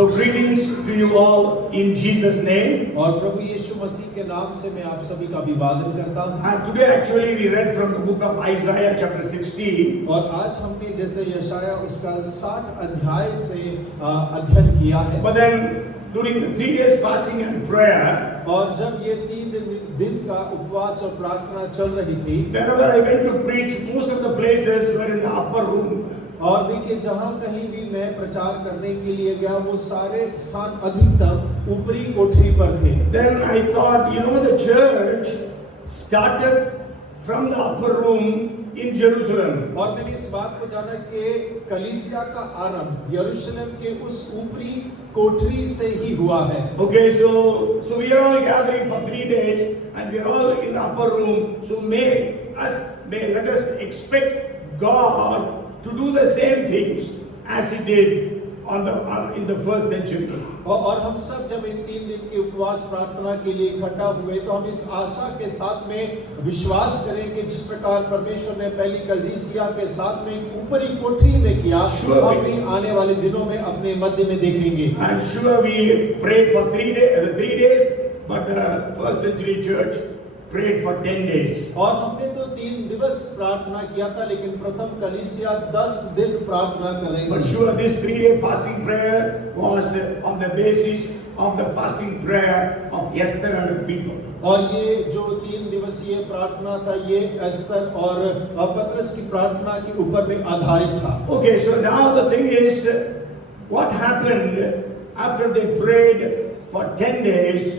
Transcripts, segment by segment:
So greetings to you all in Jesus' name. और प्रभु यीशु मसीह के नाम से मैं आप सभी का अभिवादन करता हूँ। And today actually we read from the book of Isaiah chapter 60. और आज हमने जैसे यशाया उसका 60 अध्याय से अध्ययन किया है। But then during the 3 days fasting and prayer, और जब ये 3 दिन का उपवास और प्रार्थना चल रही थी, wherever I went to preach, most of the places were in the upper room. और देखिए जहाँ कहीं भी मैं प्रचार करने के लिए गया वो सारे स्थान अधिकतम ऊपरी कोठरी पर थे। Then I thought, the church started from the upper room in Jerusalem. और मैंने इस बात को जाना कि कलीसिया का आरंभ यरूशलेम के उस ऊपरी कोठरी से ही हुआ है। Okay, so we are all gathering for 3 days and we are all in the upper room. So let us expect God to do the same things as He did in the first century. और हम सब जब इन 3 दिन के उपवास प्रार्थना के लिए इकट्ठा हुए तो हम इस आशा के साथ में विश्वास करें कि जिस प्रकार परमेश्वर ने पहली कलीसिया के साथ में ऊपरी कोठरी में किया, हम भी आने वाले दिनों में अपने मध्य में देखेंगे। I'm sure we prayed for 3 days, but the first century church prayed for 10 days. और हमने तो 3 दिवस प्रार्थना किया था, लेकिन प्रथम कलीसिया 10 दिन प्रार्थना कर रही थी। But sure, this 3-day fasting prayer was on the basis of the fasting prayer of Esther and the people. और ये जो 3 दिवसीय प्रार्थना था ये एस्तर और पतरस की प्रार्थना के ऊपर में आधारित था। Okay, so now the thing is, what happened after they prayed for 10 days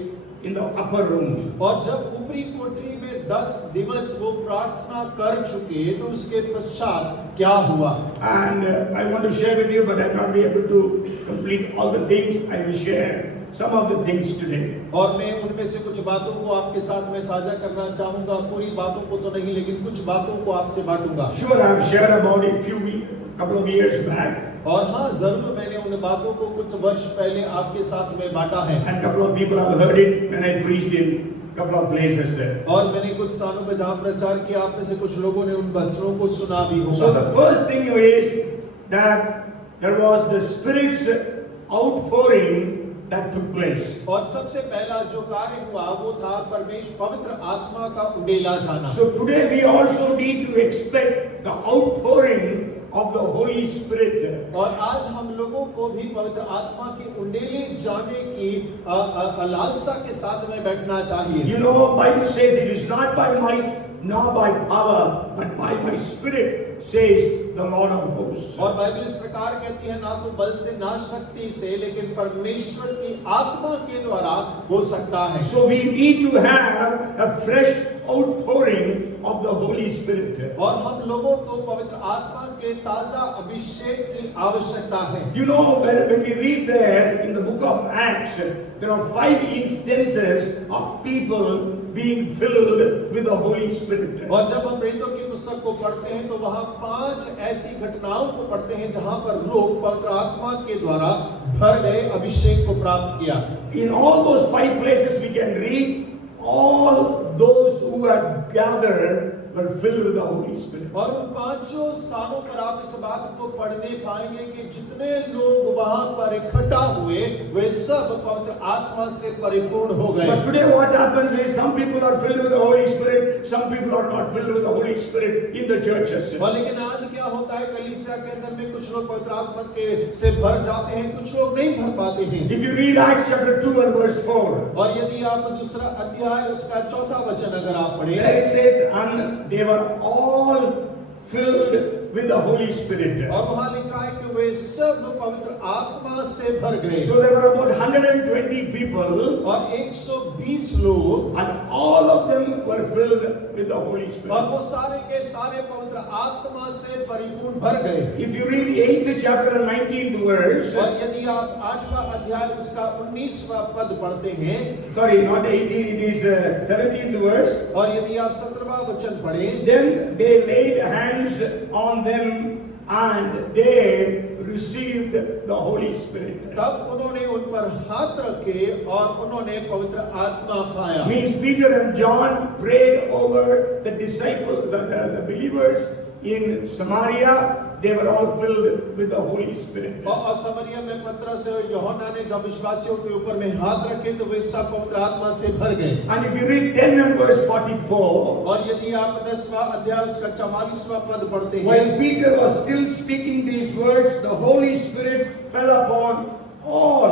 in the upper room? और जब ऊपरी कोठरी में 10 दिवस वो प्रार्थना कर चुके तो उसके पश्चात क्या हुआ? And I want to share with you, but I will not be able to complete all the things. I will share some of the things today. और मैं उनमें से कुछ बातों को आपके साथ में साझा करना चाहूंगा, पूरी बातों को तो नहीं लेकिन कुछ बातों को आपसे बांटूंगा। Sure, I have shared about it couple of years back. और हाँ, जरूर मैंने उन बातों को कुछ वर्ष पहले आपके साथ में बांटा है। And couple of people have heard it when I preached in couple of places there. और मैंने कुछ स्थानों पे जहाँ प्रचार किया, आप में से कुछ लोगों ने उन वचनों को सुना भी होगा। So the first thing is that there was the Spirit's outpouring that took place. और सबसे पहला जो कार्य हुआ वो था परमेश्वर पवित्र आत्मा का उंडेला जाना। So today we also need to expect the outpouring of the Holy Spirit. और आज हम लोगों को भी पवित्र आत्मा के उंडेले जाने की लालसा के साथ में बैठना चाहिए। Bible says it is not by might nor by power but by my Spirit, says the Lord of hosts. और बाइबल इस प्रकार कहती है, ना तो बल से ना शक्ति से लेकिन परमेश्वर की आत्मा के द्वारा हो सकता है। So we need to have a fresh outpouring of the Holy Spirit. और हम लोगों को पवित्र आत्मा के ताजा अभिषेक की आवश्यकता है। When we read there in the book of Acts, there are 5 instances of people being filled with the Holy Spirit. और जब हम प्रेरितों की पुस्तक को पढ़ते हैं तो वहाँ 5 ऐसी घटनाओं को पढ़ते हैं जहाँ पर लोग पवित्र आत्मा के द्वारा भर गए, अभिषेक को प्राप्त किया। In all those 5 places we can read all those who had gathered were filled with the Holy Spirit. और उन 5 स्थानों पर आप इस बात को पढ़ने पाएंगे कि जितने लोग वहां पर इकट्ठा हुए वे सब पवित्र आत्मा से परिपूर्ण हो गए। But today what happens is some people are filled with the Holy Spirit, some people are not filled with the Holy Spirit in the churches. लेकिन आज क्या होता है, कलीसिया के अंदर में कुछ लोग पवित्र आत्मा के से भर जाते हैं, कुछ लोग नहीं भर पाते हैं। If you read Acts chapter 2 and verse 4, और यदि आप दूसरा अध्याय उसका 4था वचन अगर आप पढ़ें, there it says, and they were all filled with the Holy Spirit. और वहाँ लिखा है कि वे सब पवित्र आत्मा से भर गए। So there were about 120 people, और 120 लोग, and all of them were filled with the Holy Spirit. और वो सारे के सारे पवित्र आत्मा से परिपूर्ण भर गए। If you read 8th chapter and 19th verse, और यदि आप 8वां अध्याय उसका 19वां पद पढ़ते हैं, sorry, not 18, it is 17th verse. और यदि आप 17वां वचन पढ़ें, Then they laid hands on them and they received the Holy Spirit. तब उन्होंने उन पर हाथ रखे और उन्होंने पवित्र आत्मा पाया। Means Peter and John prayed over the disciples, the believers in Samaria, they were all filled with the Holy Spirit. और समरिया में पतरस और यूहन्ना ने जब विश्वासियों के ऊपर में हाथ रखे तो वे सब पवित्र आत्मा से भर गए। And if you read 10 and verse 44, और यदि आप 10वां अध्याय उसका 44वां पद पढ़ते हैं, while Peter was still speaking these words, the Holy Spirit fell upon all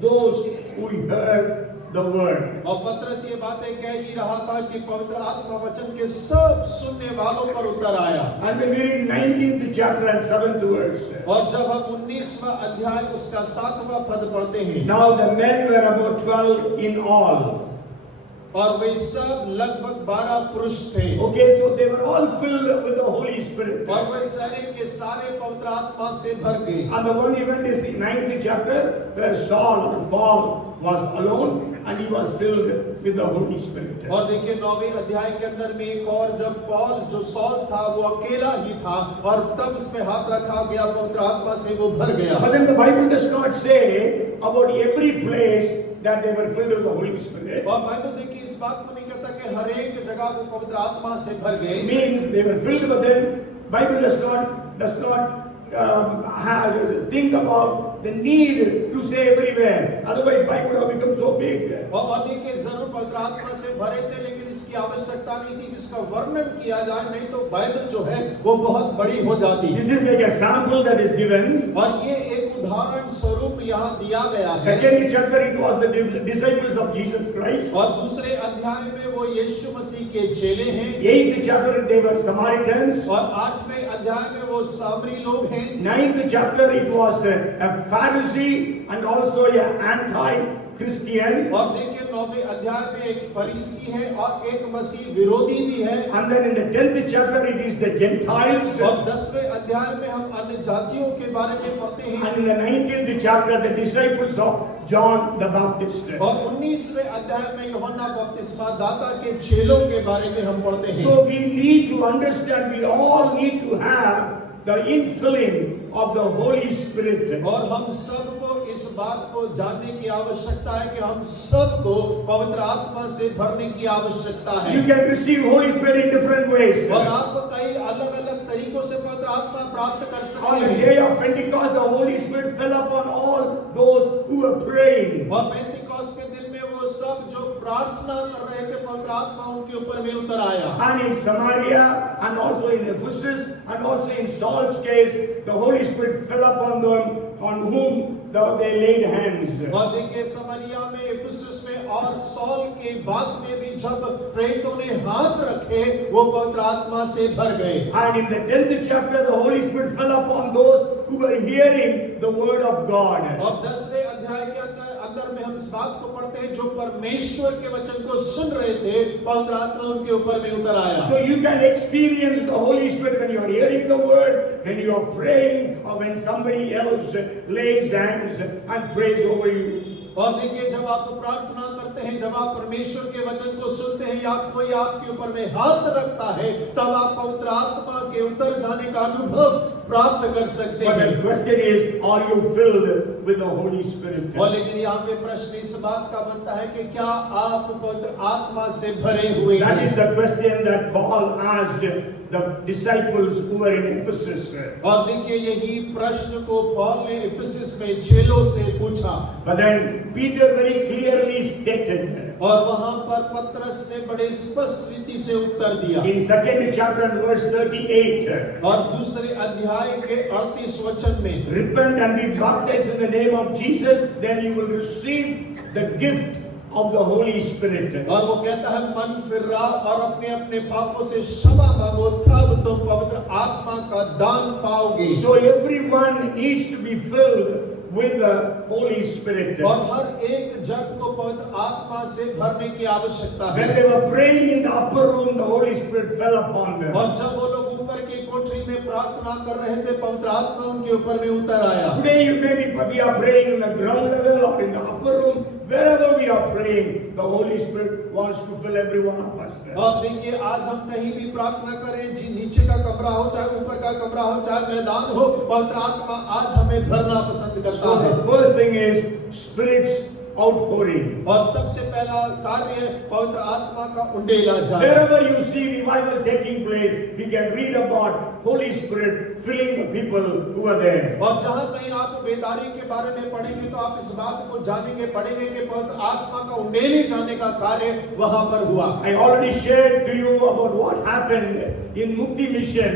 those who heard the word. और पतरस ये बातें कह ही रहा था कि पवित्र आत्मा वचन के सब सुनने वालों पर उतर आया। And when we read 19th chapter and 7th verse, और जब हम 19वां अध्याय उसका 7वां पद पढ़ते हैं, now the men were about 12 in all. और वे सब लगभग 12 पुरुष थे। Okay, so they were all filled with the Holy Spirit. और वे सारे के सारे पवित्र आत्मा से भर गए। And the one event is in 9th chapter where Saul or Paul was alone and he was filled with the Holy Spirit. और देखिए 9वें अध्याय के अंदर में एक और जब पौल जो सौल था वो अकेला ही था और तब उसमें हाथ रखा गया पवित्र आत्मा से वो भर गया। But then the Bible does not say about every place that they were filled with the Holy Spirit. और बाइबल देखिए इस बात को नहीं कहता कि हर एक जगह वो पवित्र आत्मा से भर गए। It means they were filled, but then Bible does not think about the need to say everywhere. Otherwise, Bible would have become so big. और देखिए जरूर पवित्र आत्मा से भरे थे लेकिन इसकी आवश्यकता नहीं थी कि इसका वर्णन किया जाए, नहीं तो बाइबल जो है वो बहुत बड़ी हो जाती। This is like a sample that is given. और ये एक उदाहरण स्वरूप यहाँ दिया गया है। Second chapter it was the disciples of Jesus Christ. और दूसरे अध्याय में वो यीशु मसीह के चेले हैं। 8th chapter they were Samaritans. और 8वें अध्याय में वो सामरी लोग हैं। 9th chapter it was a Pharisee and also an anti-Christian. और देखिए 9वें अध्याय में एक फरीसी है और एक मसीह विरोधी भी है। And then in the 10th chapter it is the Gentiles. और 10वें अध्याय में हम अन्य जातियों के बारे में पढ़ते हैं। And in the 19th chapter the disciples of John the Baptist. और 19वें अध्याय में यूहन्ना बपतिस्मा दाता के चेलों के बारे में हम पढ़ते हैं। So we need to understand, we all need to have the infilling of the Holy Spirit. और हम सबको इस बात को जानने की आवश्यकता है कि हम सबको पवित्र आत्मा से भरने की आवश्यकता है। You can receive Holy Spirit in different ways. और आप कई अलग-अलग तरीकों से पवित्र आत्मा प्राप्त कर सकते On the हैं। day of Pentecost, the Holy Spirit fell upon all those who were praying. और पेंतिकोस्त के दिन में वो सब जो प्रार्थना कर रहे थे पवित्र आत्मा उनके ऊपर में उतर आया। And in Samaria, and also in Ephesus, and also in Saul's case, the Holy Spirit fell upon them, on whom they laid hands. और देखिए समरिया में, इफिसुस में और सौल के बाद में भी जब प्रेरितों ने हाथ रखे वो पवित्र आत्मा से भर गए। And in the 10th chapter, the Holy Spirit fell upon those who were hearing the word of God. और 10वें अध्याय के अंदर में हम इस बात को पढ़ते हैं जो परमेश्वर के वचन को सुन रहे थे पवित्र आत्मा उनके ऊपर में उतर आया। So you can experience the Holy Spirit when you are hearing the word, when you are praying, or when somebody else lays hands and prays over you. और देखिए जब आप प्रार्थना करते हैं, जब आप परमेश्वर के वचन को सुनते हैं या कोई आपके ऊपर में हाथ रखता है, तब आप पवित्र आत्मा के उतर जाने का अनुभव प्राप्त कर सकते But हैं। the question is, are you filled with the Holy Spirit? और लेकिन यहाँ पे प्रश्न इस बात का बनता है कि क्या आप पवित्र आत्मा से भरे हुए That is हैं? the question that Paul asked the disciples who were in Ephesus. और देखिए यही प्रश्न को पौल ने इफिसुस में चेलों से पूछा। But then Peter very clearly stated और वहां पर पतरस ने बड़े स्पष्ट रीति से उत्तर दिया। in 2nd chapter and verse 38, और दूसरे अध्याय के 38 वचन में, repent and be baptized in the name of Jesus, then you will receive the gift of the Holy Spirit. और वो कहता है मन फिर रहा और अपने अपने पापों से क्षमा मांगो तब तुम पवित्र आत्मा का दान पाओगे। So everyone needs to be filled with the Holy Spirit. और हर एक जन को पवित्र आत्मा से भरने की आवश्यकता When है। they were praying in the upper room, the Holy Spirit fell upon them. और जब वो लोग ऊपर की कोठरी में प्रार्थना कर रहे थे पवित्र आत्मा उनके ऊपर में उतर आया। Today you we are praying in the ground level or in the upper room. Wherever we are praying, the Holy Spirit wants to fill every one of us. और देखिए आज हम कहीं भी प्रार्थना करें, नीचे का कमरा हो चाहे ऊपर का कमरा हो चाहे मैदान हो, पवित्र आत्मा आज हमें भरना पसंद करता So है। the first thing is spirits outpouring. और सबसे पहला कार्य पवित्र आत्मा का उंडेला जाना। Wherever you see revival taking place, we can read about Holy Spirit filling the people who are there. और जहां कहीं आप बेदारी के बारे में पढ़ेंगे तो आप इस बात को जानेंगे पढ़ेंगे कि पवित्र आत्मा का उंडेले जाने का कार्य वहां पर हुआ। I already shared to you about what happened in Mukti Mission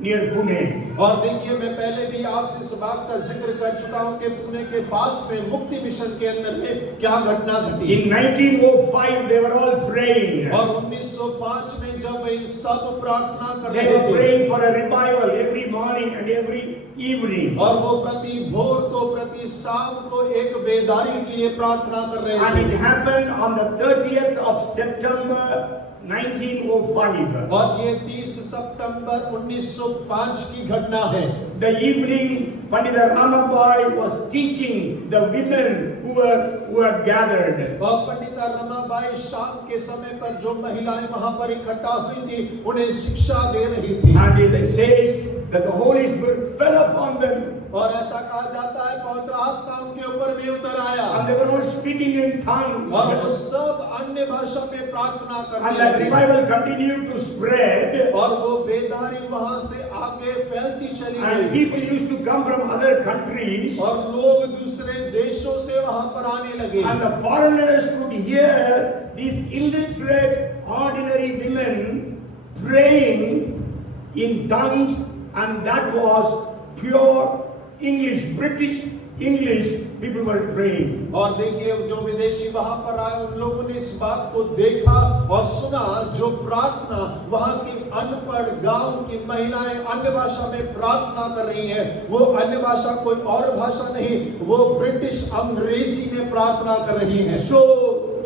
near Pune. और देखिए मैं पहले भी आपसे इस बात का जिक्र कर चुका हूं कि पुणे के पास में मुक्ति मिशन के अंदर में क्या घटना घटी। In 1905 they were all praying. और 1905 में जब वे सब प्रार्थना कर They रहे were थे praying for a revival every morning and every evening. और वो प्रति भोर को प्रति शाम को एक बेदारी के लिए प्रार्थना कर रहे And it थे। happened on the 30th of September 1905. और ये 30 सितंबर 1905 की घटना है। The evening, Pandita Ramabai was teaching the women who were gathered. और पंडिता रमाबाई शाम के समय पर जो महिलाएं वहां पर इकट्ठा हुई थी उन्हें शिक्षा दे रही थी। And it says that the Holy Spirit fell upon them. और ऐसा कहा जाता है पवित्र आत्मा उनके ऊपर भी उतर आया। And they were all speaking in tongues. और वो सब अन्य भाषा में प्रार्थना कर And रहे that थे। revival continued to spread. और वो बेदारी वहां से आगे फैलती चली And गई। people used to come from other countries. और लोग दूसरे देशों से वहां पर आने लगे। And the foreigners could hear these illiterate, ordinary women praying in tongues, and that was pure English, British English. People were praying. और देखिए जो विदेशी वहां पर आए उन लोगों ने इस बात को देखा और सुना जो प्रार्थना वहां की अनपढ़ गांव की महिलाएं अन्य भाषा में प्रार्थना कर रही हैं वो अन्य भाषा कोई और भाषा नहीं वो ब्रिटिश अंग्रेजी में प्रार्थना कर रही हैं।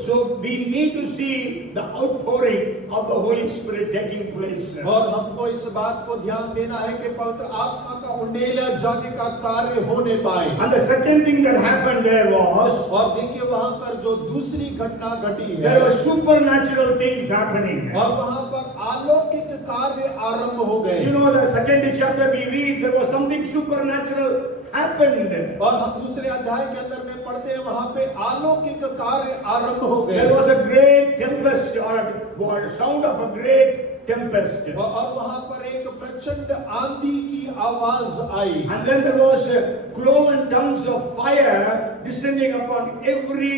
So we need to see the outpouring of the Holy Spirit taking place. और हमको इस बात को ध्यान देना है कि पवित्र आत्मा का उंडेला जाने का कार्य होने पाए। And the second thing that happened there was और देखिए वहां पर जो दूसरी घटना घटी है there were supernatural things happening. और वहां पर अलौकिक कार्य आरंभ हो गए। You know, the second chapter we read there was something supernatural happened. और हम दूसरे अध्याय के अंदर में पढ़ते हैं वहां पे अलौकिक कार्य आरंभ हो गए। There was a great tempest or a sound of a great tempest. और वहां पर एक प्रचंड आंधी की आवाज आई। And then there was cloven tongues of fire descending upon every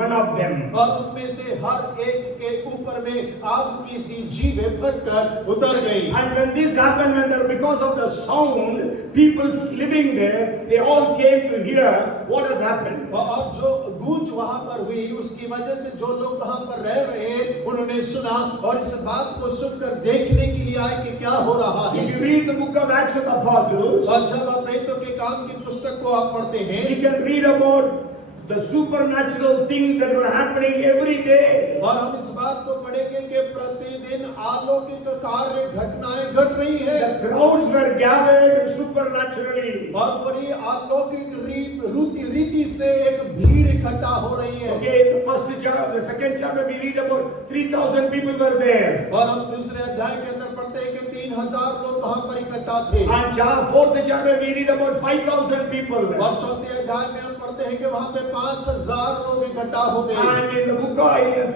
one of them. और उनमें से हर एक के ऊपर में आग की सी जीभें फटकर उतर गई। And when this happened, because of the sound, people living there, they all came to hear what has happened. और जो गूंज वहां पर हुई उसकी वजह से जो लोग वहां पर रह रहे उन्होंने सुना और इस बात को सुनकर देखने के लिए आए कि क्या हो रहा है। If you read the book of Acts of the Apostles, और जब आप प्रेरितों के काम की पुस्तक को आप पढ़ते हैं you can read about the supernatural things that were happening every day. और हम इस बात को पढ़ेंगे कि प्रतिदिन अलौकिक कार्य घटनाएं घट रही है। The crowds were gathered supernaturally. और बड़ी अलौकिक रीति से एक भीड़ इकट्ठा हो रही है। Okay, the second chapter we read about 3,000 people were there. और हम दूसरे अध्याय के अंदर पढ़ते हैं कि 3,000 लोग वहां पर इकट्ठा थे। And fourth chapter we read about 5,000 people. और चौथे अध्याय में हम पढ़ते हैं कि वहां पे 5,000 लोग इकट्ठा हो गए। And in the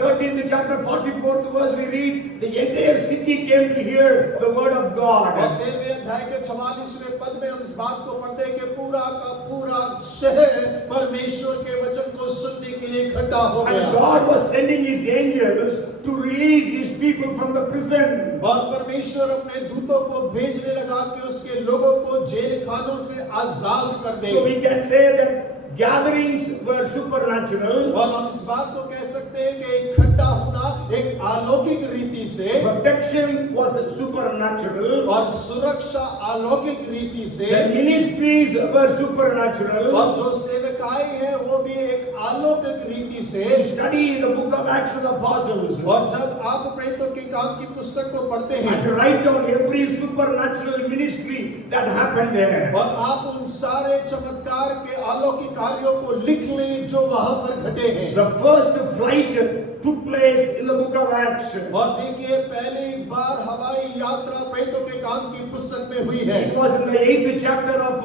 13th chapter 44th verse we read the entire city came to hear the word of God. और 13वें अध्याय के 44वें पद में हम इस बात को पढ़ते हैं कि पूरा का पूरा शहर परमेश्वर के वचन को सुनने के लिए इकट्ठा हो गया। And God was sending his angels to release his people from the prison. और परमेश्वर अपने दूतों को भेजने लगा कि उसके लोगों को जेल खानों से आजाद कर दे। So we can say that gatherings were supernatural. और हम इस बात को कह सकते हैं कि इकट्ठा होना एक अलौकिक रीति से, Protection was supernatural. और सुरक्षा अलौकिक रीति से, The ministries were supernatural. और जो सेवकाएं हैं वो भी एक अलौकिक रीति से। Study the book of Acts of the Apostles और जब आप प्रेरितों के काम की पुस्तक को पढ़ते हैं and write down every supernatural ministry that happened there. और आप उन सारे चमत्कार के अलौकिक कार्यों को लिख लें जो वहां पर घटे हैं। The first flight took place in the book of Acts. और देखिए पहली बार हवाई यात्रा प्रेरितों के काम की पुस्तक में हुई है। It was in the 8th chapter of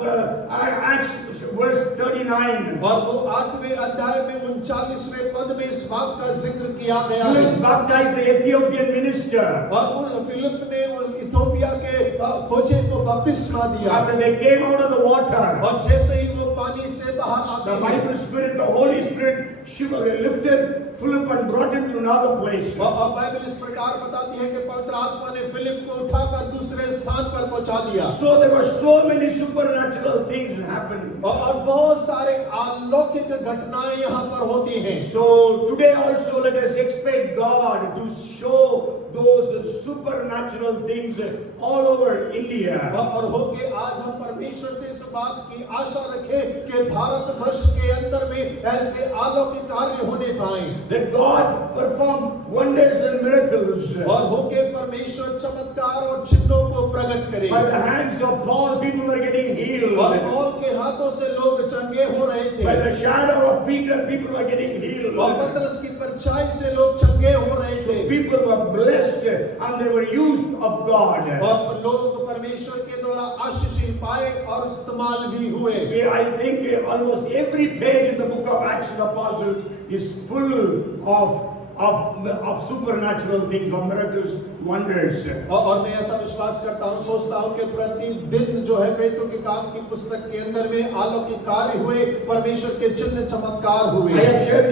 Acts verse 39. और वो 8वें अध्याय में 39वें पद में इस बात का जिक्र किया गया है। Philip baptized the Ethiopian minister. और उस फिलिप ने उस इथियोपिया के खोजे को बपतिस्मा दिया। After they came out of the water, और जैसे ही वो पानी से बाहर आते the हैं, Bible Spirit, the Holy Spirit, lifted Philip and brought him to another place. और बाइबल इस प्रकार बताती है कि पवित्र आत्मा ने फिलिप को उठाकर दूसरे स्थान पर पहुंचा दिया। So there were so many supernatural things happening. और बहुत सारे अलौकिक घटनाएं यहाँ पर होती हैं। So today also let us expect God to show those supernatural things all over India. और हो के आज हम परमेश्वर से इस बात की आशा रखें कि भारत वर्ष के अंदर में ऐसे अलौकिक कार्य होने पाए। That God perform wonders and miracles. और हो के परमेश्वर चमत्कार और चिन्हों को प्रकट करे। By the hands of Paul, people were getting healed. और पौल के हाथों से लोग चंगे हो रहे थे। By the shadow of Peter, people were getting healed. और पतरस की परछाई से लोग चंगे हो रहे थे। People were blessed and they were used of God. और लोग परमेश्वर के द्वारा आशीष पाए और इस्तेमाल भी हुए। I think almost every page in the book of Acts of the Apostles is full of supernatural things, of miracles, wonders. और मैं ऐसा विश्वास करता हूँ, सोचता हूँ कि प्रतिदिन जो है प्रेरितों के काम की पुस्तक के अंदर में अलौकिक कार्य हुए, परमेश्वर के चिन्ह चमत्कार हुए। I have shared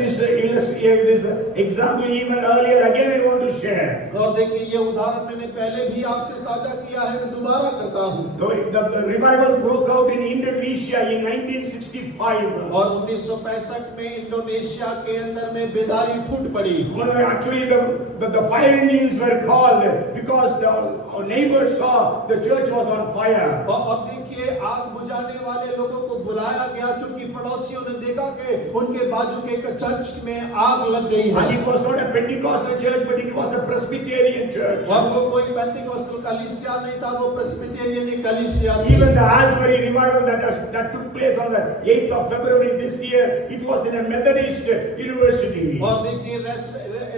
this example even earlier. Again, I want to share. और देखिए ये उदाहरण मैंने पहले भी आपसे साझा किया है, मैं दोबारा करता हूँ। The revival broke out in Indonesia in 1965. और 1965 में इंडोनेशिया के अंदर में बेदारी फूट पड़ी। Actually, the fire engines were called because our neighbors saw the church was on fire. और देखिए आग बुझाने वाले लोगों को बुलाया गया क्योंकि पड़ोसियों ने देखा कि उनके बाजू के एक चर्च में आग लग गई है। And it was not a Pentecostal church, but it was a Presbyterian church. और वो कोई पेंटिकोस्टल कलीसिया नहीं था, वो प्रेस्बिटेरियन कलीसिया थी। Even the Asbury revival that took place on the 8th of February this year, it was in a Methodist university. और देखिए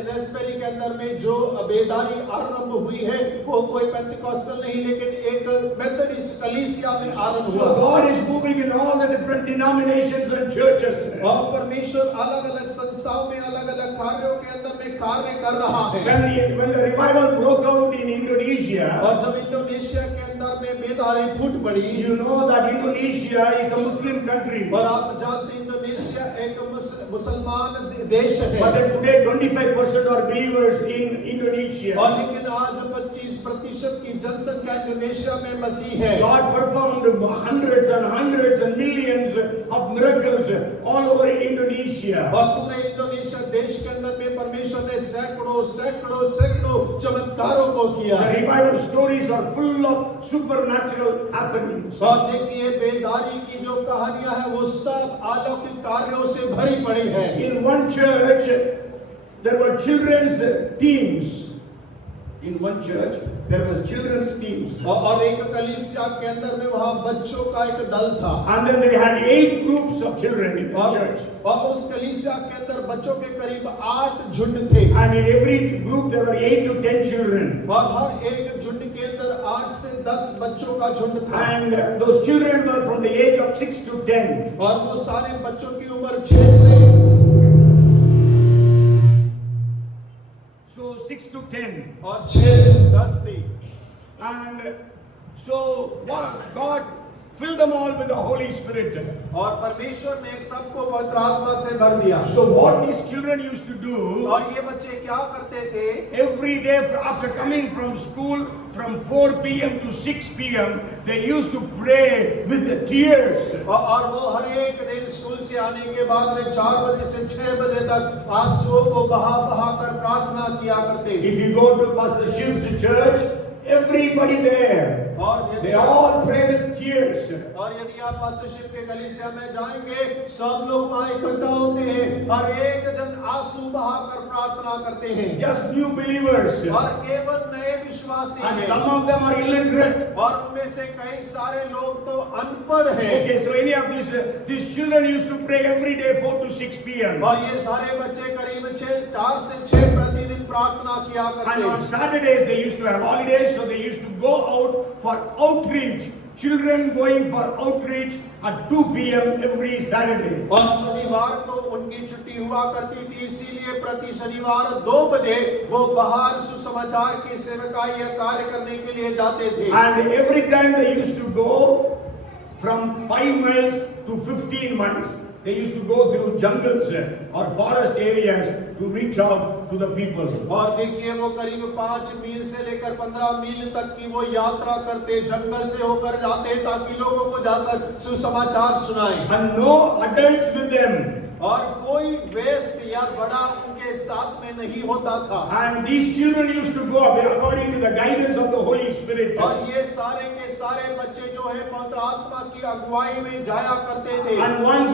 रेस्बेरी के अंदर में जो बेदारी आरंभ हुई है वो कोई पेंटिकोस्टल नहीं लेकिन एक मेथोडिस्ट कलीसिया में आरंभ हुआ। So God is moving in all the different denominations and churches. और परमेश्वर अलग-अलग संस्थाओं में अलग-अलग कार्यों के अंदर में कार्य कर रहा है। When the revival broke out in Indonesia, और जब इंडोनेशिया के अंदर में बेदारी फूट पड़ी, you know that Indonesia is a Muslim country. और आप जानते हैं इंडोनेशिया एक मुसलमान देश है। But then today 25% are believers in Indonesia. और लेकिन आज 25% की जनसंख्या इंडोनेशिया में मसीह है। God performed hundreds and millions of miracles all over Indonesia. और पूरे इंडोनेशिया देश के अंदर में परमेश्वर ने सैकड़ों चमत्कारों को किया। The revival stories are full of supernatural happenings. और देखिए बेदारी की जो कहानियां हैं वो सब अलौकिक कार्यों से भरी पड़ी है। In one church there were children's teams. In one church there was children's teams. और एक कलीसिया के अंदर में वहां बच्चों का एक दल था। And then they had 8 groups of children in the church. और उस कलीसिया के अंदर बच्चों के करीब 8 झुंड थे। And in every group there were 8 to 10 children. और हर एक झुंड के अंदर 8 से 10 बच्चों का झुंड था। And those children were from the age of 6 to 10. और वो सारे बच्चों की उम्र 6 से 6 to 10. और 6 से 10 थी। And so God filled them all with the Holy Spirit. और परमेश्वर ने सबको पवित्र आत्मा से भर दिया। So what these children used to do, और ये बच्चे क्या करते थे? every day after coming from school from 4 p.m. to 6 p.m. they used to pray with the tears. और वो हर एक दिन स्कूल से आने के बाद में 4 बजे से 6 बजे तक आंसुओं को बहा कर प्रार्थना किया करते। If you go to Pastor Shiv's church, everybody there, they all pray with tears. और यदि आप पास्टर शिव के कलीसिया में जाएंगे, सब लोग वहाँ इकट्ठा होते हैं और एक जन आंसू बहाकर प्रार्थना करते हैं। Just new believers. और केवल नए विश्वासी And हैं। some of them are illiterate. और उनमें से कई सारे लोग तो अनपढ़ हैं। Okay, so any of these children used to pray every day 4 to 6 p.m. और ये सारे बच्चे करीब 4 से 6 प्रतिदिन प्रार्थना किया And करते on हैं। Saturdays they used to have holidays, so they used to go out for outreach children going for outreach at 2 p.m. every Saturday. और शनिवार को उनकी छुट्टी हुआ करती थी, इसीलिए प्रति शनिवार 2 बजे वो बाहर सुसमाचार की सेवकाई या कार्य करने के लिए जाते थे। And every time they used to go from 5 miles to 15 miles. They used to go through jungles or forest areas to reach out to the people. और देखिए वो करीब 5 मील से लेकर 15 मील तक की वो यात्रा करते, जंगल से होकर जाते ताकि लोगों को जाकर सुसमाचार सुनाएं। And no adults with them. और कोई वयस्क या बड़ा उनके साथ में नहीं होता था। And these children used to go according to the guidance of the Holy Spirit. और ये सारे के सारे बच्चे जो है पवित्र आत्मा की अगुवाई में जाया करते थे। And once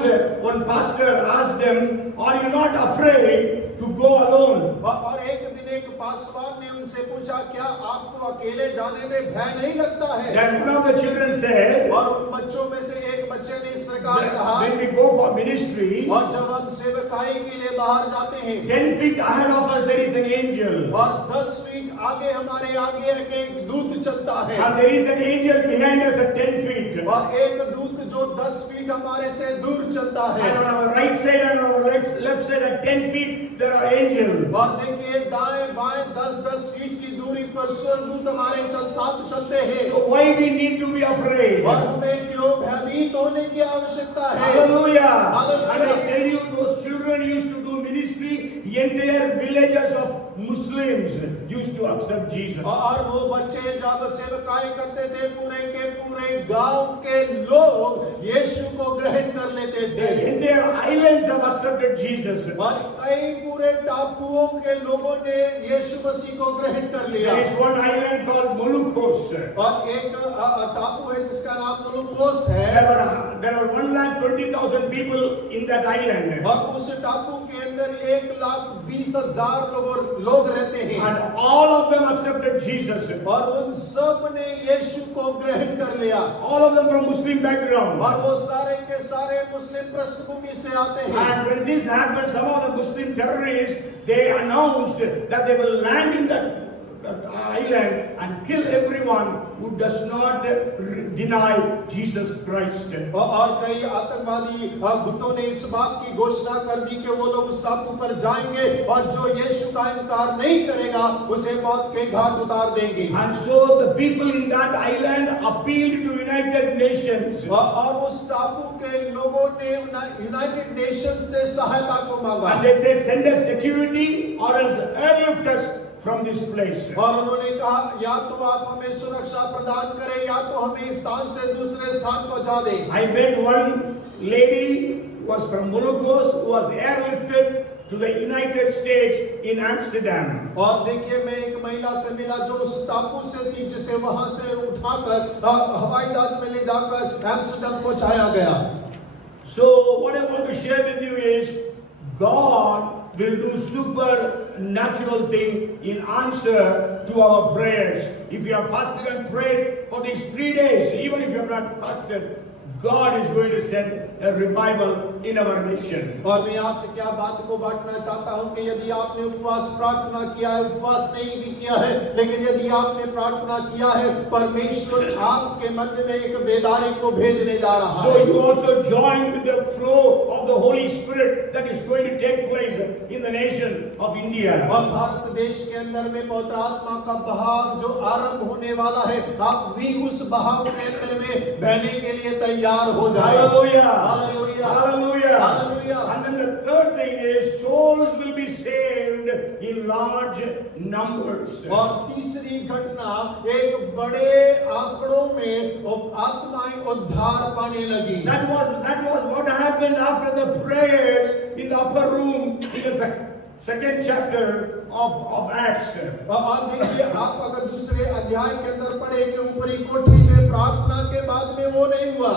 one pastor asked them, "Are you not afraid to go alone?" और एक दिन एक पासवान ने उनसे पूछा, क्या आपको अकेले जाने में भय नहीं लगता है? Then one of the children said, और उन बच्चों में से एक बच्चे ने इस प्रकार कहा, "When we go for ministries, और जब हम सेवकाई के लिए बाहर जाते हैं, 10 feet ahead of us there is an angel. और 10 फीट आगे हमारे आगे एक दूत चलता है, And there is an angel behind us at 10 feet. और एक दूत जो 10 फीट हमारे से दूर चलता है। And on our right side and on our left side at 10 feet there are angels." और देखिए दाएं बाएं 10-10 फीट की दूरी पर स्वर्गदूत हमारे साथ चलते हैं। So why we need to be afraid? और हमें क्यों भयभीत होने की आवश्यकता है? Hallelujah. Hallelujah. And I tell you, those children used to do ministry. Entire villages of Muslims used to accept Jesus. और वो बच्चे जब सेवकाई करते थे, पूरे के पूरे गांव के लोग यीशु को ग्रहण कर लेते The थे। entire islands have accepted Jesus. और कई पूरे टापुओं के लोगों ने यीशु मसीह को ग्रहण कर लिया। There is one island called Moluccos. और एक टापू है जिसका नाम मोलुकोस है। There are 1,20,000 people in that island. और उस टापू के अंदर 1,20,000 लोग रहते हैं। And all of them accepted Jesus. और उन सब ने यीशु को ग्रहण कर लिया। All of them from Muslim background. और वो सारे के सारे मुस्लिम पृष्ठभूमि से आते हैं। And when this happened, some of the Muslim terrorists, they announced that they will land in that island and kill everyone who does not deny Jesus Christ. और कई आतंकवादी गुटों ने इस बात की घोषणा कर दी कि वो लोग उस टापू पर जाएंगे और जो यीशु का इनकार नहीं करेगा उसे मौत के घाट उतार देंगे। And so the people in that island appealed to United Nations. और उस टापू के लोगों ने यूनाइटेड नेशंस से सहायता को मांगा। And they said, "Send us security or else airlift us from this place." और उन्होंने कहा, या तो आप हमें सुरक्षा प्रदान करें या तो हमें इस स्थान से दूसरे स्थान पहुंचा दें। I met one lady who was from Moluccos who was airlifted to the United States in Amsterdam. और देखिए मैं एक महिला से मिला जो उस टापू से थी, जिसे वहां से उठाकर हवाई जहाज में ले जाकर एम्स्टर्डम पहुंचाया गया। So what I want to share with you is, God will do supernatural thing in answer to our prayers. If you have fasted and prayed for these 3 days, even if you have not fasted, God is going to send a revival in our nation. और मैं आपसे क्या बात को बांटना चाहता हूं कि यदि आपने उपवास प्रार्थना किया है, उपवास नहीं भी किया है, लेकिन यदि आपने प्रार्थना किया है, परमेश्वर आपके मध्य में एक बेदारी को भेजने जा रहा So है। you also join with the flow of the Holy Spirit that is going to take place in the nation of India. और भारत देश के अंदर में पवित्र आत्मा का बहाव जो आरंभ होने वाला है, आप भी उस बहाव के अंदर में बहने के लिए तैयार हो जाए। Hallelujah. Hallelujah. Hallelujah. Hallelujah. And then the third thing is, souls will be saved in large numbers. और तीसरी घटना, एक बड़े आंकड़ों में आत्माएं उद्धार पाने लगी। That was what happened after the prayers in the upper room in the second chapter of Acts. और देखिए आप अगर दूसरे अध्याय के अंदर पढ़े कि ऊपरी कोठरी में प्रार्थना के बाद में वो नहीं हुआ।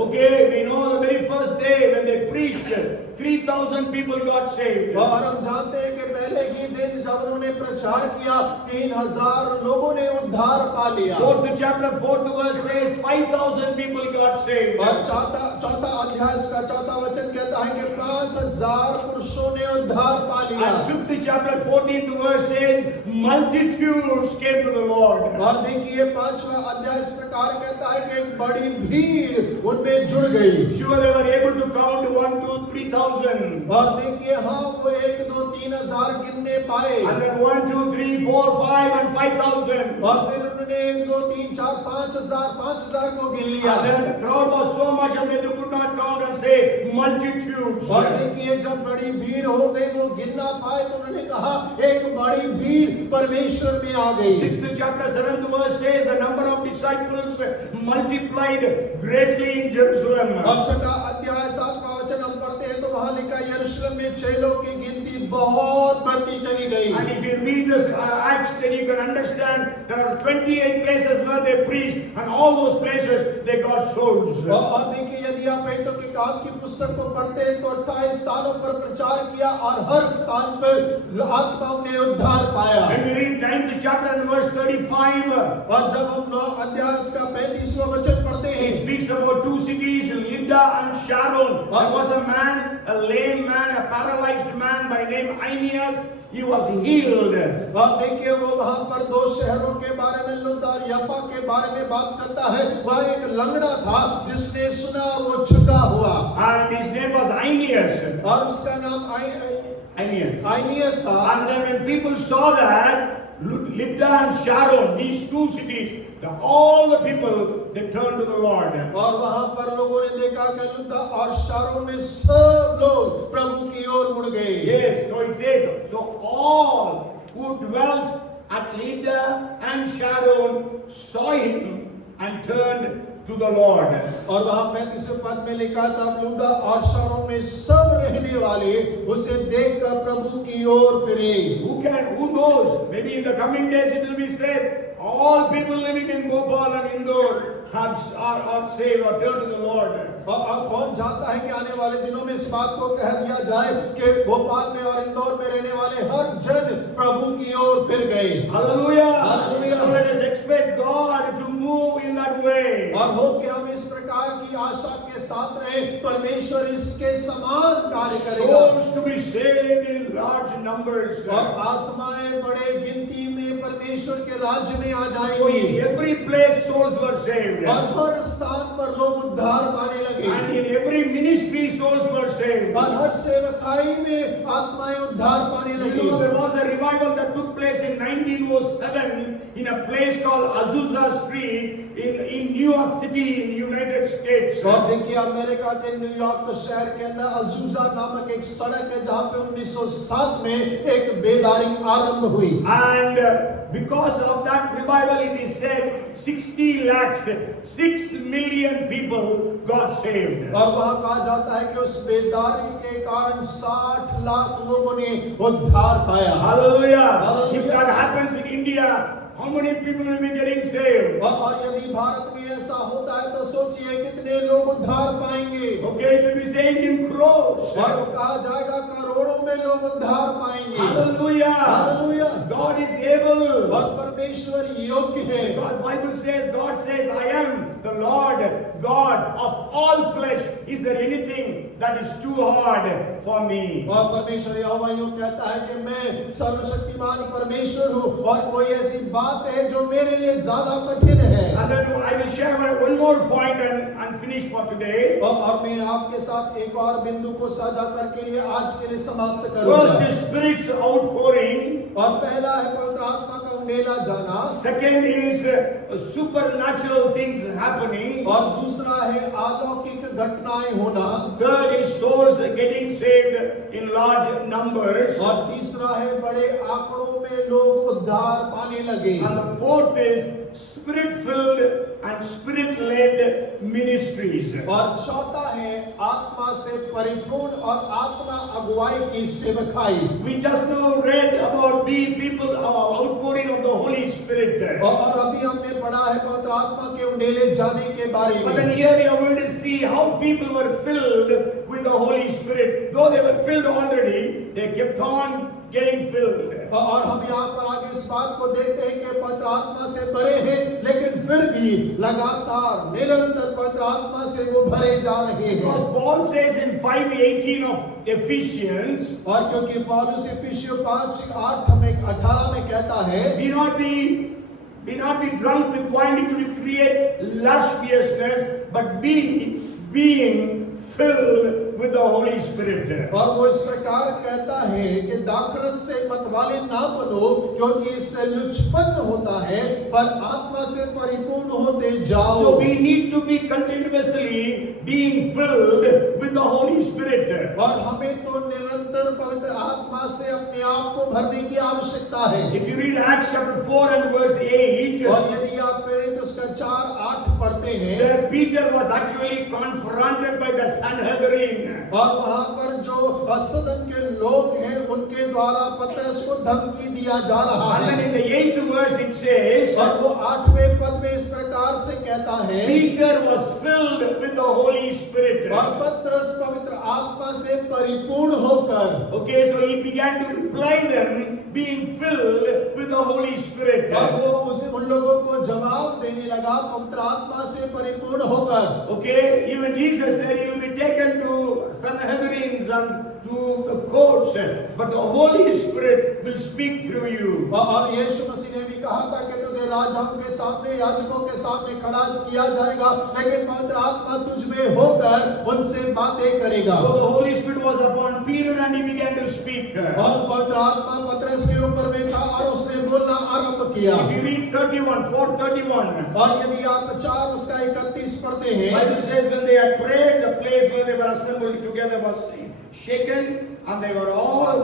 Okay, we know the very first day when they preached 3,000 people got saved. और हम जानते हैं कि पहले ही दिन जब उन्होंने प्रचार किया 3,000 लोगों ने उद्धार पा लिया। 4th chapter 4th verse says 5,000 people got saved. और चौथा अध्याय का चौथा वचन कहता है कि 5,000 पुरुषों ने उद्धार पा लिया। And 5th chapter 14th verse says multitudes came to the Lord. और देखिए 5वां अध्याय इस प्रकार कहता है कि एक बड़ी भीड़ उनमें जुड़ गई। Sure, they were able to count 1, 2, 3,000. और देखिए हाँ वो 1, 2, 3,000 गिनने पाए। And then 1, 2, 3, 4, 5 and 5,000. और फिर उन्होंने 1, 2, 3, 4, 5,000 को गिन लिया। And then the crowd was so much and they could not count and say multitudes. और देखिए जब बड़ी भीड़ हो गई वो गिनना पाए तो उन्होंने कहा एक बड़ी भीड़ परमेश्वर में आ गई। 6th chapter 7th verse says the number of disciples multiplied greatly in Jerusalem. और छठा अध्याय 7वां वचन हम पढ़ते हैं तो वहां लिखा यरूशलेम में चेलों की गिनती बहुत बढ़ती चली गई। And if you read this Acts, then you can understand there are 28 places where they preached, and all those places they got souls. और देखिए यदि आप पेटों के काम की पुस्तक को पढ़ते हैं तो 28 स्थानों पर प्रचार किया और हर स्थान पर आत्माओं ने उद्धार पाया। When we read 9th chapter and verse 35, और जब हम 9 अध्याय का 35वां वचन पढ़ते हैं it speaks about two cities, Lydda and Sharon. There was a man, a lame man, a paralyzed man by name Aeneas. He was healed. और देखिए वो वहां पर 2 शहरों के बारे में लुद्दा और यफा के बारे में बात करता है। वह एक लंगड़ा था जिसने सुना वो छुटा हुआ। And his name was Aeneas. और उसका नाम आइनियस था। And then when people saw that, Lydda and Sharon, these two cities, all the people, they turned to the Lord. और वहां पर लोगों ने देखा कि लुद्दा और शारोन में सब लोग प्रभु की ओर मुड़ गए। Yes, so it says, so all who dwelt at Lydda and Sharon saw him and turned to the Lord. और वहां 35वें पद में लिखा था लुद्दा और शारोन में सब रहने वाले उसे देखकर प्रभु की ओर फिरे। Who knows? Maybe in the coming days it will be said, all people living in Bhopal and Indore are saved or turned to the Lord. और कौन जानता है कि आने वाले दिनों में इस बात को कह दिया जाए कि भोपाल में और इंदौर में रहने वाले हर जन प्रभु की ओर फिर गए। Hallelujah. Hallelujah. So let us expect God to move in that way. और हो कि हम इस प्रकार की आशा के साथ रहे परमेश्वर इसके समान कार्य करेगा। Souls to be saved in large numbers. और आत्माएं बड़े गिनती में परमेश्वर के राज्य में आ So जाएंगी। in every place souls were saved. और हर स्थान पर लोग उद्धार पाने लगे। And in every ministry souls were saved. और हर सेवकाई में आत्माएं उद्धार पाने लगी। You know, there was a revival that took place in 1907 in a place called Azusa Street in New York City in the United States. और देखिए America के न्यूयॉर्क शहर के अंदर अजूजा नामक एक सड़क है जहां पे 1907 में एक बेदारी आरंभ हुई। And because of that revival, it is said 60 lakhs, 6 million people got saved. और वहां कहा जाता है कि उस बेदारी के कारण 60 लाख लोगों ने उद्धार पाया। Hallelujah. Hallelujah. If that happens in India, how many people will be getting saved? और यदि भारत में ऐसा होता है तो सोचिए कितने लोग उद्धार पाएंगे। Okay, it will be saying in crores. और कहा जाएगा करोड़ों में लोग उद्धार पाएंगे। Hallelujah. Hallelujah. God is able. और परमेश्वर योग्य है। Because Bible says, God says, I am the Lord God of all flesh. Is there anything that is too hard for me? और परमेश्वर यहोवा यूं कहता है कि मैं सर्वशक्तिमान परमेश्वर हूँ और कोई ऐसी बात है जो मेरे लिए ज्यादा कठिन है। And then I will share one more point and finish for today. और मैं आपके साथ एक और बिंदु को साझा करके लिए आज के लिए समाप्त करूंगा। First is Spirit's outpouring. और पहला है पवित्र आत्मा का उंडेला जाना। Second is supernatural things happening. और दूसरा है अलौकिक घटनाएं होना। Third is souls getting saved in large numbers. और तीसरा है बड़े आंकड़ों में लोग उद्धार पाने लगे। And the fourth is spirit-filled and spirit-led ministries. और चौथा है आत्मा से परिपूर्ण और आत्मा अगुवाई की सेवकाई। We just now read about these people, outpouring of the Holy Spirit. और अभी हमने पढ़ा है पवित्र आत्मा के उंडेले जाने के बारे But then में। here we are going to see how people were filled with the Holy Spirit. Though they were filled already, they kept on getting filled. और हम यहाँ पर आगे इस बात को देखते हैं कि पवित्र आत्मा से भरे हैं, लेकिन फिर भी लगातार निरंतर पवित्र आत्मा से वो भरे जा रहे हैं। Because Paul says in 5:18 of Ephesians, और क्योंकि पौलुस इफिसियों 5:8 में कहता है, be not be drunk with wine to create lasciviousness, but being filled with the Holy Spirit. और वो इस प्रकार कहता है कि दाखरस से मतवाले ना बनो, क्योंकि इससे लुचपन होता है, पर आत्मा से परिपूर्ण होते जाओ। So we need to be continuously being filled with the Holy Spirit. और हमें तो निरंतर पवित्र आत्मा से अपने आप को भरने की आवश्यकता है। If you read Acts chapter 4 and verse 8, और यदि आप प्रेरित उसका 4:8 पढ़ते हैं, where Peter was actually confronted by the Sanhedrin. और वहां पर जो सदन के लोग हैं उनके द्वारा पतरस को धमकी दिया जा रहा And then है। in the 8th verse it says, और वो 8वें पद में इस प्रकार से कहता है, Peter was filled with the Holy Spirit. और पतरस पवित्र आत्मा से परिपूर्ण होकर, Okay, so he began to reply them being filled with the Holy Spirit. और वो उन लोगों को जवाब देने लगा पवित्र आत्मा से परिपूर्ण होकर। Okay, even Jesus said he will be taken to Sanhedrins and to the courts, but the Holy Spirit will speak through you. और यीशु मसीह ने भी कहा था कि तुझे राजाओं के सामने, याजकों के सामने खड़ा किया जाएगा, लेकिन पवित्र आत्मा तुझ में होकर उनसे बातें करेगा। So the Holy Spirit was upon Peter and he began to speak. और पवित्र आत्मा पतरस के ऊपर में था और उसने बोलना आरंभ किया। If you read 4:31, और यदि आप 4 उसका 31 पढ़ते हैं, Bible says when they had prayed, the place where they were assembled together was shaken, and they were all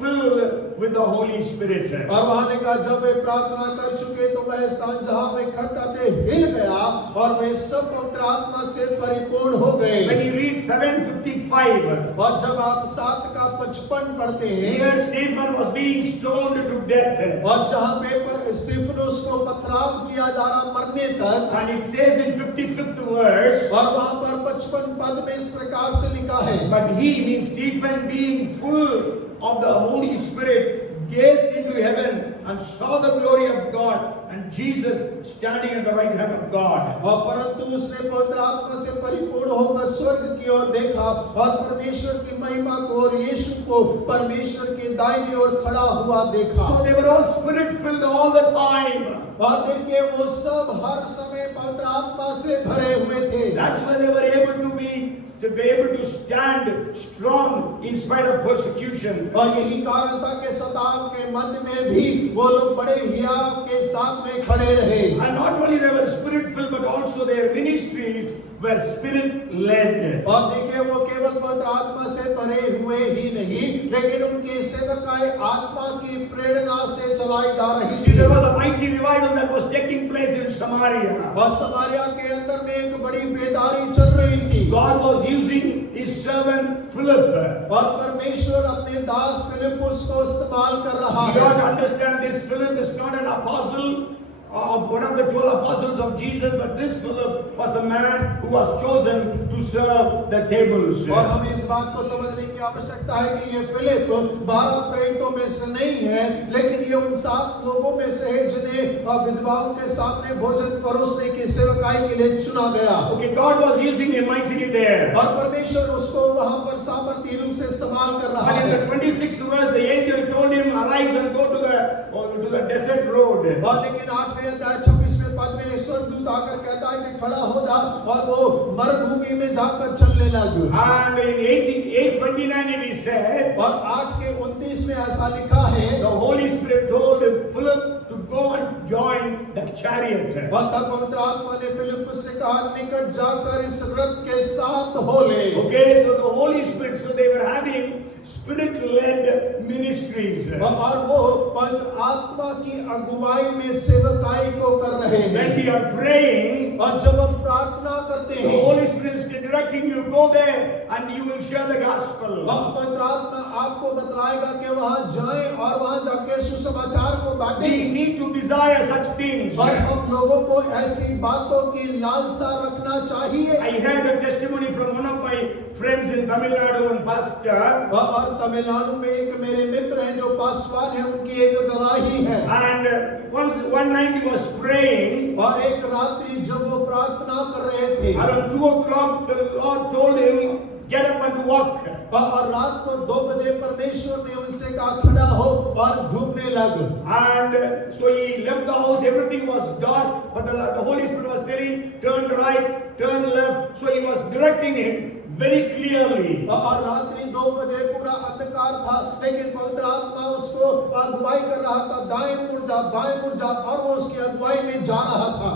filled with the Holy Spirit. और वहां ने कहा जब वे प्रार्थना कर चुके तो वह स्थान जहां वे इकट्ठा थे हिल गया और वे सब पवित्र आत्मा से परिपूर्ण हो गए। When you read 7:55, और जब आप 7:55 पढ़ते हैं, here Stephen was being stoned to death, और जहां पे स्तिफनुस को पथराव किया जा रहा मरने तक, and it says in 55th verse, और वहां पर 55 पद में इस प्रकार से लिखा है, but he, means Stephen, being full of the Holy Spirit, gazed into heaven and saw the glory of God and Jesus standing at the right hand of God. और परंतु उसने पवित्र आत्मा से परिपूर्ण होकर स्वर्ग की ओर देखा और परमेश्वर की महिमा को और यीशु को परमेश्वर के दाहिनी ओर खड़ा हुआ देखा। So they were all spirit filled all the time. और देखिए वो सब हर समय पवित्र आत्मा से भरे हुए थे। That's why they were able to be able to stand strong in spite of persecution. और यही कारण था कि सताव के मध्य में भी वो लोग बड़े हियाव के साथ में खड़े रहे। And not only they were spirit filled, but also their ministries were spirit led. और देखिए वो केवल पवित्र आत्मा से भरे हुए ही नहीं, लेकिन उनकी सेवकाई आत्मा की प्रेरणा से चलाई जा रही See, थी। there was a mighty revival that was taking place in Samaria. और समारिया के अंदर में एक बड़ी बेदारी चल रही थी। God was using his servant Philip. और परमेश्वर अपने दास फिलिपुस को इस्तेमाल कर रहा You got to है। understand this Philip is not an apostle of one of the 12 apostles of Jesus, but this Philip was a man who was chosen to serve the tables. और हमें इस बात को समझने की आवश्यकता है कि ये फिलिप 12 प्रेरितों में से नहीं है, लेकिन ये उन 7 लोगों में से है जिन्हें विधवाओं के सामने भोजन परोसने की सेवकाई के लिए चुना गया। Okay, God was using him mightily there. और परमेश्वर उसको वहां पर सामर्थी रूप से इस्तेमाल कर रहा And in है। the 26th verse, the angel told him, "Arise and go to the desert road." और लेकिन 8वें अध्याय 26वें पद में स्वर्गदूत आकर कहता है कि खड़ा हो जा और वो मरुभूमि में जाकर चलने लग। And in 8:29 it is said, और 8:29 में ऐसा लिखा है, the Holy Spirit told Philip to go and join the chariot. और तब पवित्र आत्मा ने फिलिपुस से कहा निकट जाकर इस रथ के साथ हो ले। Okay, so the Holy Spirit, so they were having spirit-led ministries. और वो पवित्र आत्मा की अगुवाई में सेवकाई को कर रहे When हैं। we are praying, और जब हम प्रार्थना करते the directing you, go there and you will share the gospel. पवित्र आत्मा आपको बतलाएगा कि वहां जाएं और वहां जाके सुसमाचार को We बांटें। need to desire such things. और हम लोगों को ऐसी बातों की लालसा रखना चाहिए। I heard a testimony from one of my friends in Tamil Nadu, and pastor, और तमिलनाडु में एक मेरे मित्र हैं जो पासवान हैं, उनकी एक गवाही है। and one night he was praying. और एक रात्रि जब वो प्रार्थना कर रहे थे Around 2 o'clock, the Lord told him, get up and walk. और रात को 2 बजे परमेश्वर ने उनसे कहा खड़ा हो और घूमने लग। And so he left the house, everything was dark, but the Holy Spirit was telling, turn right, turn left. So he was directing him very clearly. और रात्रि 2 बजे पूरा अंधकार था, लेकिन पवित्र आत्मा उसको अगुवाई कर रहा था, दाएं मुड़ जा, बाएं मुड़ जा, और वो उसकी अगुवाई में जा रहा था।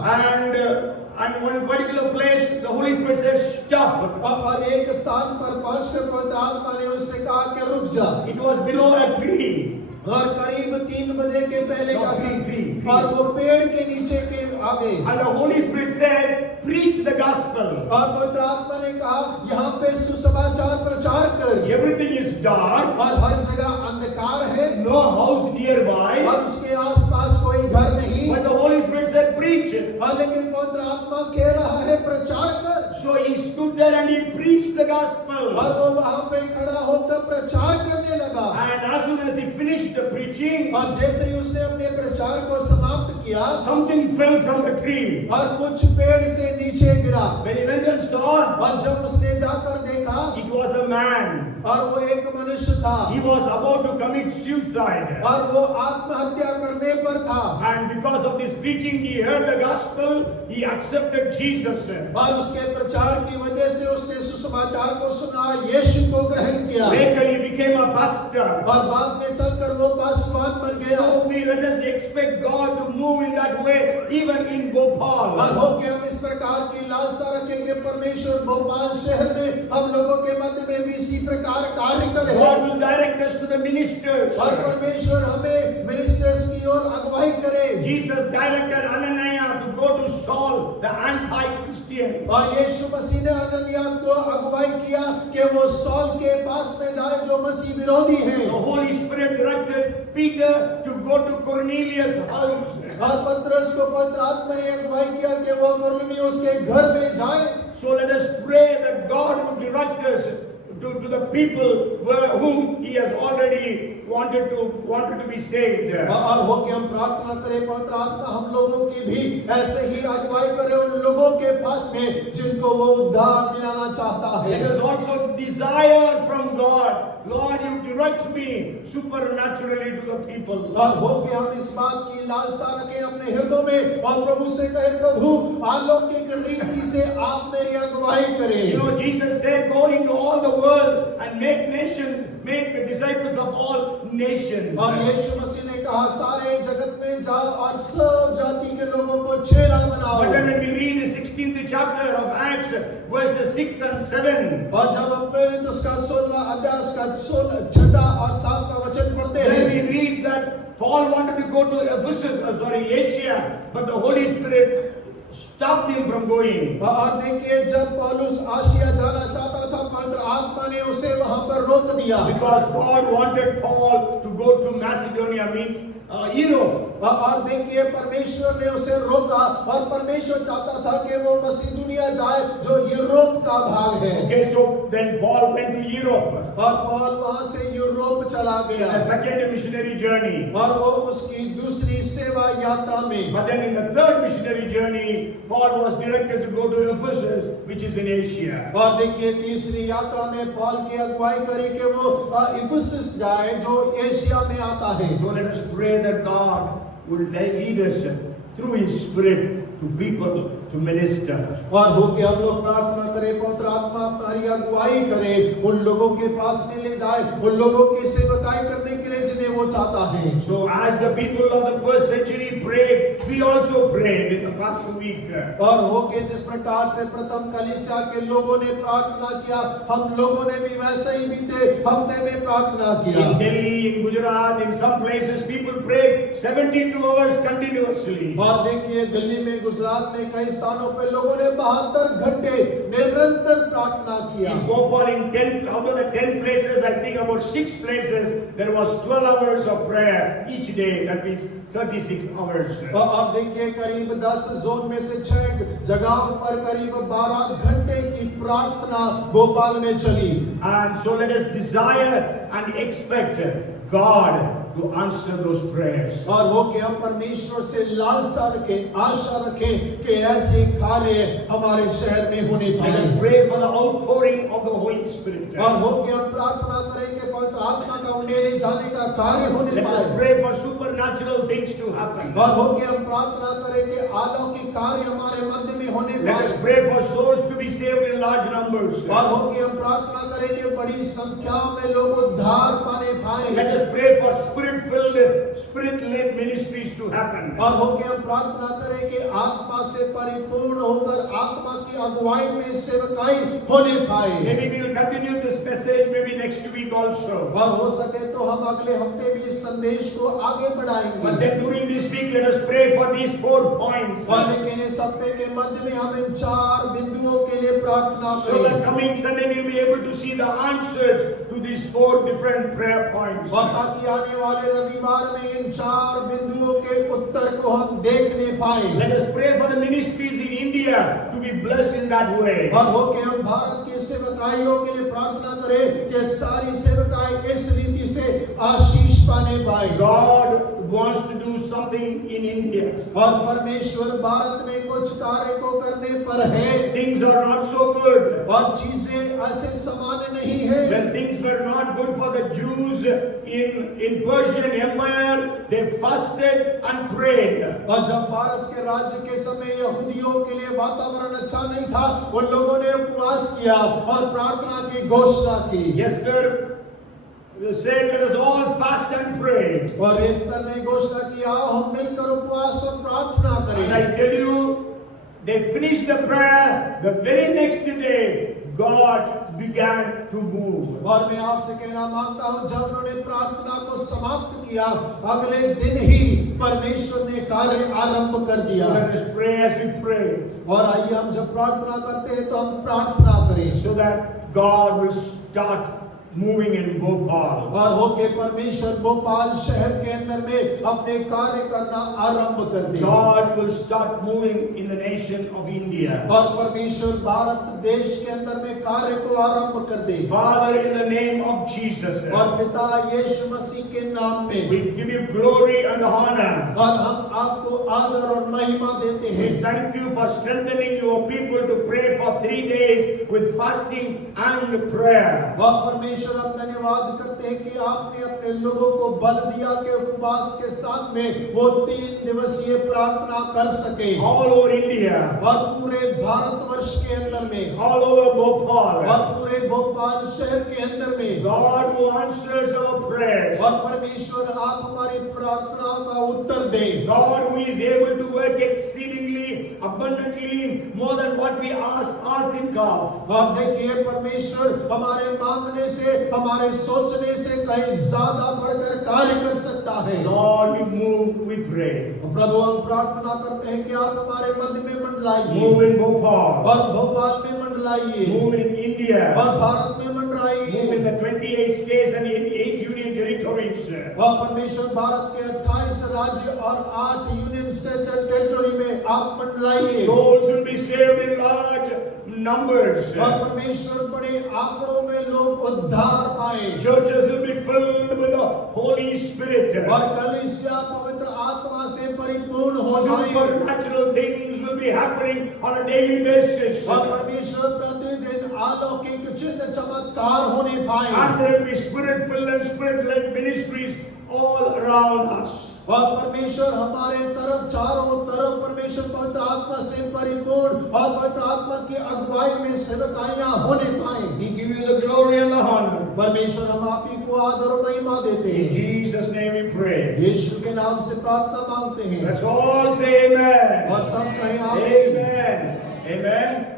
And one particular place, the Holy Spirit said, stop. और एक स्थान पर पहुंचकर पवित्र आत्मा ने उससे कहा कि रुक जा। It was below a tree. और करीब 3 बजे के पहले का three. और वो पेड़ के नीचे के आगे। And the Holy Spirit said, preach the gospel. और पवित्र आत्मा ने कहा यहाँ पे सुसमाचार प्रचार कर। Everything is dark. और हर जगह अंधकार है। No house nearby. और उसके आसपास कोई घर नहीं। But the Holy Spirit said, preach. और लेकिन पवित्र आत्मा कह रहा है प्रचार कर। So he stood there and he preached the gospel. और वो वहाँ पे खड़ा होकर प्रचार करने लगा। And as soon as he finished the preaching, और जैसे ही उसने अपने प्रचार को समाप्त किया, something fell from the tree. और कुछ पेड़ से नीचे गिरा। When he went and saw, और जब उसने जाकर देखा, it was a man. और वो एक मनुष्य था। He was about to commit suicide. और वो आत्महत्या करने पर था। And because of this preaching, he heard the gospel, he accepted Jesus. और उसके प्रचार की वजह से उसने सुसमाचार को सुना, यीशु को ग्रहण किया। Later he became a pastor. और बाद में चलकर वो पासवान बन गया। So we let us expect God to move in that way, even in Bhopal. और हो के हम इस प्रकार की लालसा रखेंगे, परमेश्वर भोपाल शहर में हम लोगों के मध्य में भी इसी प्रकार कार्य करे। God will direct us to the ministers. और परमेश्वर हमें मिनिस्टर्स की ओर अगुवाई करे। Jesus directed Ananias to go to Saul, the anti-Christian. और यीशु मसीह ने अननिया को अगुवाई किया कि वो सौल के पास में जाए जो मसीह विरोधी है। The Holy Spirit directed Peter to go to Cornelius' house. और पतरस को पवित्र आत्मा ने अगुवाई किया कि वो कुरनेलियुस के घर में जाए। So let us pray that God would direct us to the people whom He has already wanted to be saved. और हो के हम प्रार्थना करें पवित्र आत्मा हम लोगों की भी ऐसे ही अगुवाई करे उन लोगों के पास में जिनको वो उद्धार दिलाना चाहता है। Let us also desire from God, Lord, you direct me supernaturally to the people. और हो के हम इस बात की लालसा रखें अपने हृदय में और प्रभु से कहें, प्रभु अलौकिक रीति से आप मेरी अगुवाई करें। You know, Jesus said, go into all the world and make nations, make disciples of all nations. और यीशु मसीह ने कहा सारे जगत में जाओ और सब जाति के लोगों को चेला बनाओ। But then when we read the 16th chapter of Acts, verses 6 and 7, और जब हम प्रेरित उसका 16वां अध्याय उसका 6 और 7 का वचन पढ़ते then हैं, we read that Paul wanted to go to Asia, but the Holy Spirit stopped him from going. और देखिए जब पौलुस आसिया जाना चाहता था पवित्र आत्मा ने उसे वहां पर रोक दिया। Because God wanted Paul to go to Macedonia, means Europe. और देखिए परमेश्वर ने उसे रोका और परमेश्वर चाहता था कि वो मसीदुनिया जाए जो यूरोप का भाग है। Okay, so then Paul went to Europe. और पौल वहां से यूरोप चला गया। A second missionary journey. और वो उसकी दूसरी सेवा यात्रा में। But then in the third missionary journey, Paul was directed to go to Ephesus, which is in Asia. और देखिए तीसरी यात्रा में पौल की अगुवाई करी कि वो इफिसस जाए जो एशिया में आता है। So let us pray that God will lead us through His Spirit to people to minister. और हो के हम लोग प्रार्थना करें पवित्र आत्मा हमारी अगुवाई करे उन लोगों के पास में ले जाए उन लोगों की सेवकाई करने के लिए जिन्हें वो चाहता है। So as the people of the first century prayed, we also prayed in the past week. और हो के जिस प्रकार से प्रथम कलीसिया के लोगों ने प्रार्थना किया हम लोगों ने भी वैसे ही बीते हफ्ते में प्रार्थना किया। In Delhi, in Gujarat, in some places people prayed 72 hours continuously. और देखिए दिल्ली में गुजरात में कई स्थानों पे लोगों ने 72 घंटे निरंतर प्रार्थना किया। In Bhopal, in 10 out of the 10 places, I think about 6 places there was 12 hours of prayer each day. That means 36 hours. और अब देखिए करीब 10 जोन में से 6 जगहों पर करीब 12 घंटे की प्रार्थना भोपाल में चली। And so let us desire and expect God to answer those prayers. और वो कि हम परमेश्वर से लालसा रखें, आशा रखें कि ऐसे कार्य हमारे शहर में होने Let पाए। us pray for the outpouring of the Holy Spirit. और वो कि हम प्रार्थना करें कि पवित्र आत्मा का उंडेले जाने का कार्य होने Let us पाए। pray for supernatural things to happen. और हो कि हम प्रार्थना करें कि अलौकिक कार्य हमारे मध्य में होने Let पाए। us pray for souls to be saved in large numbers. और हो कि हम प्रार्थना करें कि बड़ी संख्या में लोग उद्धार पाने पाए। Let us pray for spirit-filled, spirit-led ministries to happen. और हो कि हम प्रार्थना करें कि आत्मा से परिपूर्ण होकर आत्मा की अगुवाई में सेवकाई होने पाए। Maybe we will continue this message maybe next week also. और हो सके तो हम अगले हफ्ते भी इस संदेश को आगे बढ़ाएंगे। But then during this week, let us pray for these 4 points. और लेकिन इस हफ्ते के मध्य में हम इन 4 बिंदुओं के लिए प्रार्थना So that करें। coming Sunday we'll be able to see the answers to these 4 different prayer points. और ताकि आने वाले रविवार में इन 4 बिंदुओं के उत्तर को हम देखने पाए। Let us pray for the ministries in India to be blessed in that way. और हो कि हम भारत के सेवकाइयों के लिए प्रार्थना करें कि सारी सेवकाई इस रीति से आशीष पाने पाए। God wants to do something in India. और परमेश्वर भारत में कुछ कार्य को करने पर है। Things are not so good. और चीजें ऐसे सामान्य नहीं है। When things were not good for the Jews in Persian Empire, they fasted and prayed. और जब फारस के राज्य के समय यहूदियों के लिए वातावरण अच्छा नहीं था, उन लोगों ने उपवास किया और प्रार्थना की घोषणा की। Esther said, let us all fast and pray. और एस्तर ने घोषणा की, आओ हम मिलकर उपवास और प्रार्थना And I करें। tell you, they finished the prayer. The very next day, God began to move. और मैं आपसे कहना मांगता हूं, जब उन्होंने प्रार्थना को समाप्त किया, अगले दिन ही परमेश्वर ने कार्य आरंभ कर So दिया। let us pray as we pray, और आइए हम जब प्रार्थना करते हैं तो हम प्रार्थना करें so that God will start moving in Bhopal. और हो के परमेश्वर भोपाल शहर के अंदर में अपने कार्य करना आरंभ कर दे। God will start moving in the nation of India. और परमेश्वर भारत देश के अंदर में कार्य को आरंभ कर दे। Father, in the name of Jesus, और पिता यीशु मसीह के नाम में we give you glory and honor. और हम आपको आदर और महिमा देते We हैं। thank you for strengthening your people to pray for 3 days with fasting and prayer. और परमेश्वर हम धन्यवाद करते हैं कि आपने अपने लोगों को बल दिया कि उपवास के साथ में वो 3 दिवसीय प्रार्थना कर सके। All over India, और पूरे भारतवर्ष के अंदर में all over Bhopal, और पूरे भोपाल शहर के अंदर में God who answers our prayers, और परमेश्वर आप हमारी प्रार्थनाओं का उत्तर दें। God who is able to work exceedingly abundantly more than what we ask or think of. और देखिए परमेश्वर हमारे मांगने से, हमारे सोचने से कहीं ज्यादा बढ़कर कार्य कर सकता है। Lord, you move, we pray. प्रभु हम प्रार्थना करते हैं कि आप हमारे मध्य में मंडलाइए Move in Bhopal, और भोपाल में मंडलाइए move in India, और भारत में move in मंडलाइए the 28 states and in 8 union territories. और परमेश्वर भारत के 28 राज्य और 8 यूनियन स्टेट टेरिटरी में आप मंडलाइए Souls will be saved in large numbers. और परमेश्वर बड़े आंकड़ों में लोग उद्धार पाए Churches will be filled with the Holy Spirit. और कलीसिया पवित्र आत्मा से परिपूर्ण हो जाए Supernatural things will be happening on a daily basis. और परमेश्वर प्रतिदिन अलौकिक चिन्ह चमत्कार होने पाए And there will be spirit-filled and spirit-led ministries all around us. और परमेश्वर हमारे तरफ चारों तरफ परमेश्वर पवित्र आत्मा से परिपूर्ण और पवित्र आत्मा की अगुवाई में सेवकाइयां होने पाए। We give you the glory and the honor. परमेश्वर हम आप ही को आदर और महिमा देते In हैं। Jesus' name we pray. यीशु के नाम से प्रार्थना मांगते हैं Let's all say amen. और सब कहें आमीन। Amen. Amen.